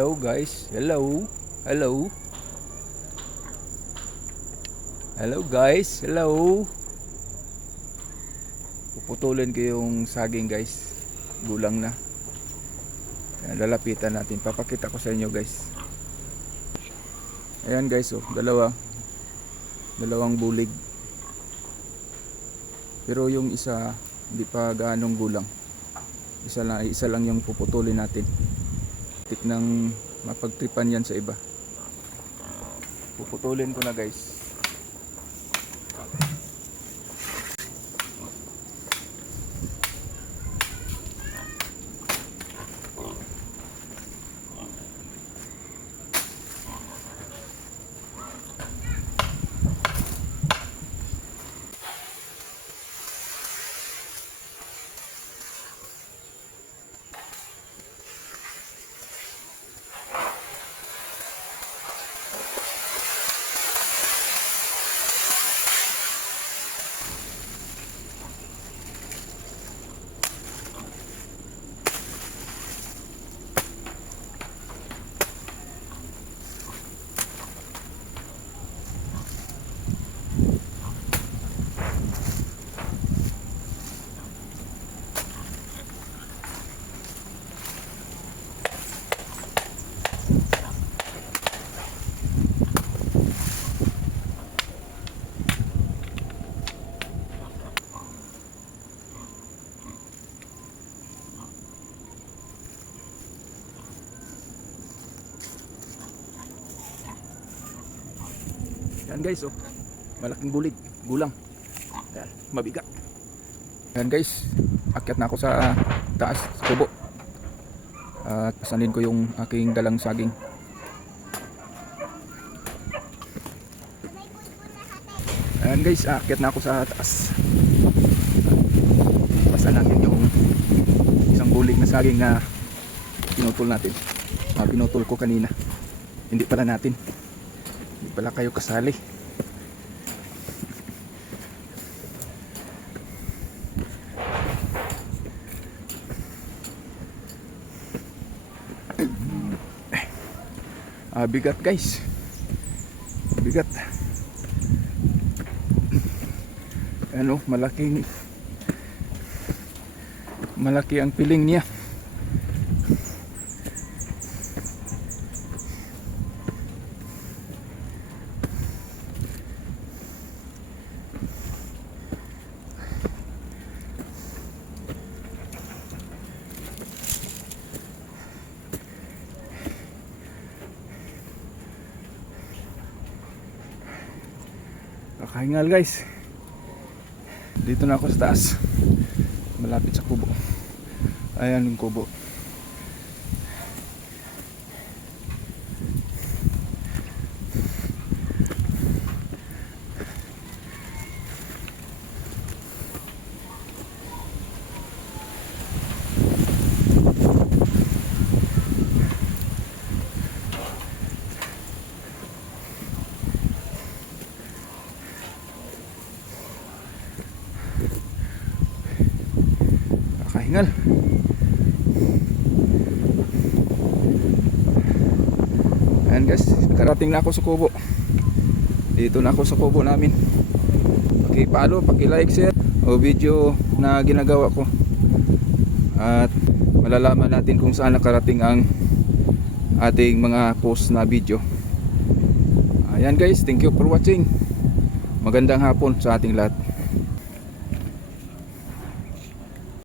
Hello guys, hello, hello. Hello guys, hello. Puputulin ko yung saging guys. Gulang na. Ayan, lalapitan natin. Papakita ko sa inyo guys. Ayan guys, oh, dalawa. Dalawang bulig. Pero yung isa hindi pa gaanong gulang. Isa lang, isa lang yung puputulin natin. Tik nang mapagtripan yan sa iba. Puputulin ko na guys. Yan guys, oh. Malaking bulig, gulang. Yan, mabigat. Yan guys, akyat na ako sa taas, sa kubo. At pasanin ko yung aking dalang saging. Ayan guys, akyat na ako sa taas. Basta natin yung isang bulig na saging na pinutol natin. Ah, pinutol ko kanina. Hindi pala natin. Hindi pala kayo kasali. Ah, bigat guys. Bigat. Ano, malaking malaki ang piling niya. Kakahingal guys. Dito na ako sa taas. Malapit sa kubo. Ayan yung kubo. Kakahingal. Ayan guys, nakarating na ako sa kubo. Dito na ako sa kubo namin. Paki-follow, paki-like, share o video na ginagawa ko. At malalaman natin kung saan nakarating ang ating mga post na video. Ayan guys, thank you for watching. Magandang hapon sa ating lahat.